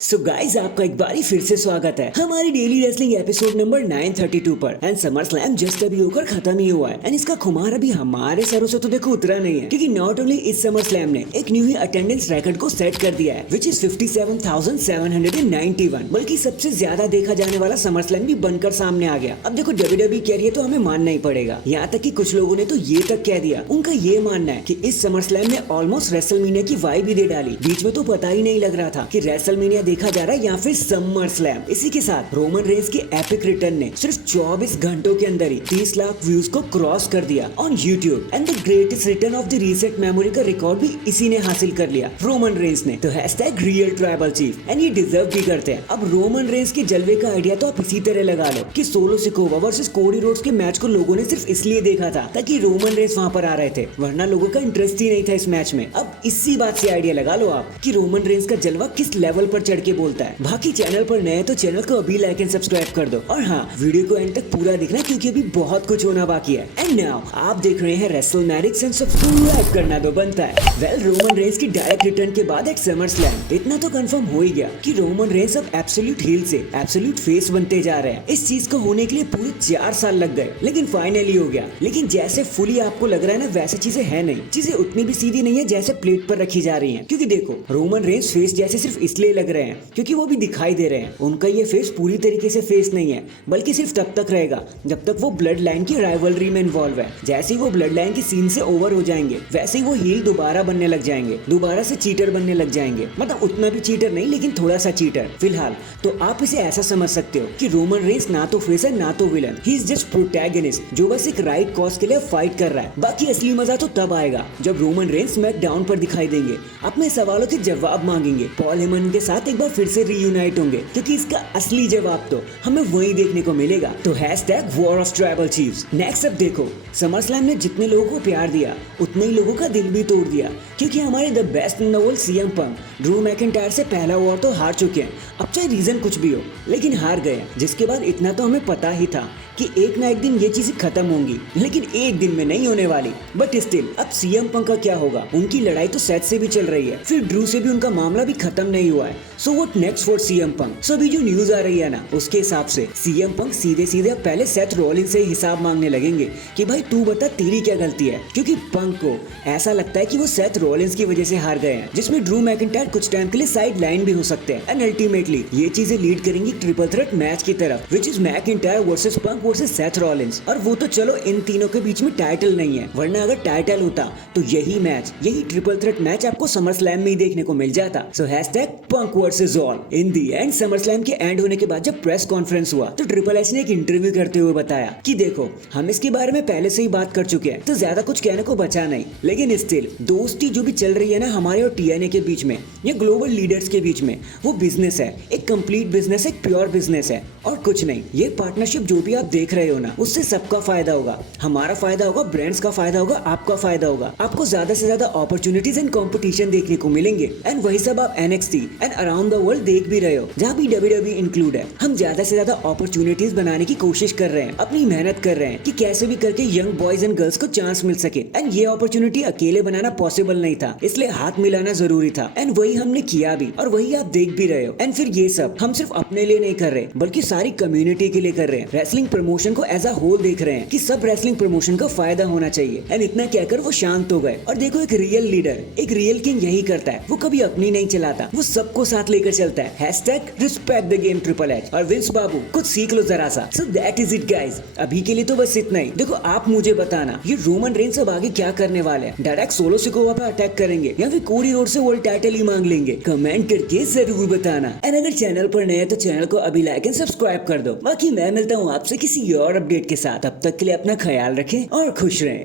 So guys आपका एक बारी फिर से स्वागत है हमारी डेली रेसलिंग एपिसोड नंबर 932 पर। एंड समर स्लैम जस्ट अभी होकर खत्म ही हुआ है एंड इसका खुमार अभी हमारे सरों से तो देखो उतरा नहीं है, क्योंकि नॉट ओनली इस समर स्लैम ने एक न्यू ही अटेंडेंस रिकॉर्ड को सेट कर दिया है विच इज 57,791, बल्कि सबसे ज्यादा देखा जाने वाला समर स्लैम भी बनकर सामने आ गया। अब देखो WWE कह रही है तो हमें मानना ही पड़ेगा। यहाँ तक कि कुछ लोगों ने तो ये तक कह दिया, उनका ये मानना है कि इस समर स्लैम ने ऑलमोस्ट रेसलमेनिया की वाइब भी दे डाली। बीच में तो पता ही नहीं लग रहा था कि रेसलमेनिया देखा जा रहा है या फिर समर स्लैम। इसी के साथ रोमन रेंस की एपिक रिटर्न ने सिर्फ 24 घंटों के अंदर ही 30 लाख व्यूज को क्रॉस कर दिया on YouTube and the greatest return of the reset memory का रिकॉर्ड भी इसी ने हासिल कर लिया, रोमन रेंस ने। तो hashtag real tribal cheap and ये डिजर्व भी करते हैं। अब रोमन रेंस के जलवे का आइडिया तो आप इसी तरह लगा लो कि solo Sikoa versus Cody Rhodes के मैच को लोगों ने सिर्फ इसलिए देखा था ताकि रोमन रेंस वहां पर आ रहे थे, वरना लोगों का इंटरेस्ट ही नहीं था इस मैच में। अब इसी बात से आइडिया लगा लो आप कि रोमन रेंस का जलवा किस लेवल पर चढ़ के बोलता है। बाकी चैनल पर नए तो चैनल को अभी लाइक एंड सब्सक्राइब कर दो, और हाँ, वीडियो को एंड तक पूरा देखना क्योंकि अभी बहुत कुछ होना बाकी है। एंड नाउ आप देख रहे हैं रेसलमैनिक्स एंड सब्सक्राइब करना तो बनता है। वेल, रोमन रेंस की डायरेक्ट रिटर्न के बाद एट समर स्लैम इतना तो कंफर्म हो ही गया कि रोमन रेंस अब एब्सोल्यूट हील से एब्सोल्यूट फेस बनते जा रहे हैं। इस चीज को होने के लिए पूरे 4 साल लग गए, लेकिन फाइनली हो गया। लेकिन जैसे फुली आपको लग रहा है ना, वैसे चीजें है नहीं। चीजें उतनी भी सीधी नहीं है जैसे प्लेट पर रखी जा रही हैं। क्योंकि देखो, रोमन रेंस फेस जैसे सिर्फ इसलिए लग रहे हैं क्योंकि वो भी दिखाई दे रहे हैं। उनका ये फेस पूरी तरीके से फेस नहीं है, बल्कि सिर्फ तब तक रहेगा जब तक वो ब्लड लाइन की राइवलरी में इन्वॉल्व है। जैसे ही वो ब्लड लाइन की सीन से ओवर हो जाएंगे, वैसे ही वो हील दोबारा बनने लग जाएंगे, दोबारा से चीटर बनने लग जाएंगे। मतलब उतना भी चीटर नहीं, लेकिन थोड़ा सा चीटर फिलहाल। तो आप इसे ऐसा समझ सकते हो कि रोमन रेंस ना तो फेस है ना तो villain, he is just protagonist जो बस एक राइट कॉज के लिए फाइट कर रहा है। बाकी असली मजा तो तब आएगा जब रोमन रेंस स्मैकडाउन पर दिखाई देंगे, अपने सवालों के जवाब मांगेंगे, पॉल हेमन के साथ एक बार फिर से रीयूनाइट होंगे, क्योंकि इसका असली जवाब तो हमें वही देखने को मिलेगा। तो hashtag war of tribal chiefs. Next अब देखो, समर स्लैम ने जितने लोगों को प्यार दिया उतने ही लोगों का दिल भी तोड़ दिया, क्योंकि हमारे the best in the world CM Punk Drew McIntyre से पहला वॉर तो हार चुके हैं। अब चाहे रीजन कुछ भी हो, लेकिन हार गए। जिसके बाद इतना तो हमें पता ही था कि एक ना एक दिन ये चीजें खत्म होंगी, लेकिन एक दिन में नहीं होने वाली। बट स्टिल अब सीएम पंक का क्या होगा? उनकी लड़ाई तो सेथ से भी चल रही है, फिर ड्रू से भी उनका मामला भी खत्म नहीं हुआ है। So what next for CM Punk? So अभी जो न्यूज आ रही है ना, उसके हिसाब से सीएम पंक सीधे सीधे पहले सेथ रॉलिंस से हिसाब मांगने लगेंगे कि भाई तू बता तेरी क्या गलती है, क्योंकि पंक को ऐसा लगता है कि वो सेथ रॉलिंस की वजह से हार गए हैं, जिसमें ड्रू मैकिंटायर कुछ टाइम के लिए साइड लाइन भी हो सकते हैं। एंड अल्टीमेटली ये चीजें लीड करेंगी ट्रिपल थ्रेट मैच की तरफ, which is McIntyre versus punk versus Seth Rollins. और वो तो चलो इन तीनों के बीच में टाइटल नहीं है, वरना अगर टाइटल होता तो यही मैच, यही ट्रिपल थ्रेट मैच आपको समर स्लैम में ही देखने को मिल जाता। So hashtag Punk versus all. In the end Summer Slam के एंड होने के बाद जब प्रेस कॉन्फ्रेंस हुआ तो ट्रिपल एच ने एक इंटरव्यू करते हुए बताया कि देखो, हम इसके बारे में पहले से ही बात कर चुके हैं, तो ज्यादा कुछ कहने को बचा नहीं। लेकिन स्टिल दोस्ती जो भी चल रही है ना हमारे और टीएनए के बीच में या ग्लोबल लीडर्स के बीच में, वो बिजनेस है, एक कंप्लीट बिजनेस, एक प्योर बिजनेस है और कुछ नहीं। ये पार्टनरशिप जो भी आप देख रहे हो ना, उससे सबका फायदा होगा। हमारा फायदा होगा, ब्रांड्स का फायदा होगा, आपका फायदा होगा। आपको ज्यादा से ज्यादा अपॉर्चुनिटीज एंड कंपटीशन देखने को मिलेंगे। एंड वही सब आप NXT and around the world देख भी रहे हो, जहाँ भी WWE इंक्लूड है। हम ज्यादा से ज्यादा अपॉर्चुनिटीज बनाने की कोशिश कर रहे हैं, अपनी मेहनत कर रहे हैं कि कैसे भी करके यंग बॉयज एंड गर्ल्स को चांस मिल सके। एंड ये अपॉर्चुनिटी अकेले बनाना पॉसिबल नहीं था, इसलिए हाथ मिलाना जरूरी था। एंड वही हमने किया भी, और वही आप देख भी रहे हो। एंड फिर ये सब हम सिर्फ अपने लिए नहीं कर रहे, बल्कि सारी कम्युनिटी के लिए कर रहे हैं। रेसलिंग प्रमोशन को एज अ होल देख रहे हैं कि सब रेसलिंग प्रमोशन का फायदा होना चाहिए। एंड इतना कहकर वो शांत हो गए। और देखो, एक रियल लीडर, एक रियल किंग यही करता है। वो कभी अपनी नहीं चलाता, वो सबको साथ लेकर चलता है। Hashtag respect the game triple H. और विंस बाबू, कुछ सीख लो जरा सा। So that is it guys, अभी के लिए तो बस इतना ही। देखो, आप मुझे बताना ये रोमन रेंस अब आगे क्या करने वाले हैं? डायरेक्ट सोलो सिकोवा पे अटैक करेंगे या फिर कोडी रोड से वर्ल्ड टाइटल ही मांग लेंगे? कमेंट करके जरूर बताना। एंड अगर चैनल पर नए तो चैनल को अभी लाइक एंड सब्सक्राइब कर दो। बाकी मैं मिलता हूँ आपसे किसी और अपडेट के साथ। तब तक के लिए अपना ख्याल रखें और खुश रहें।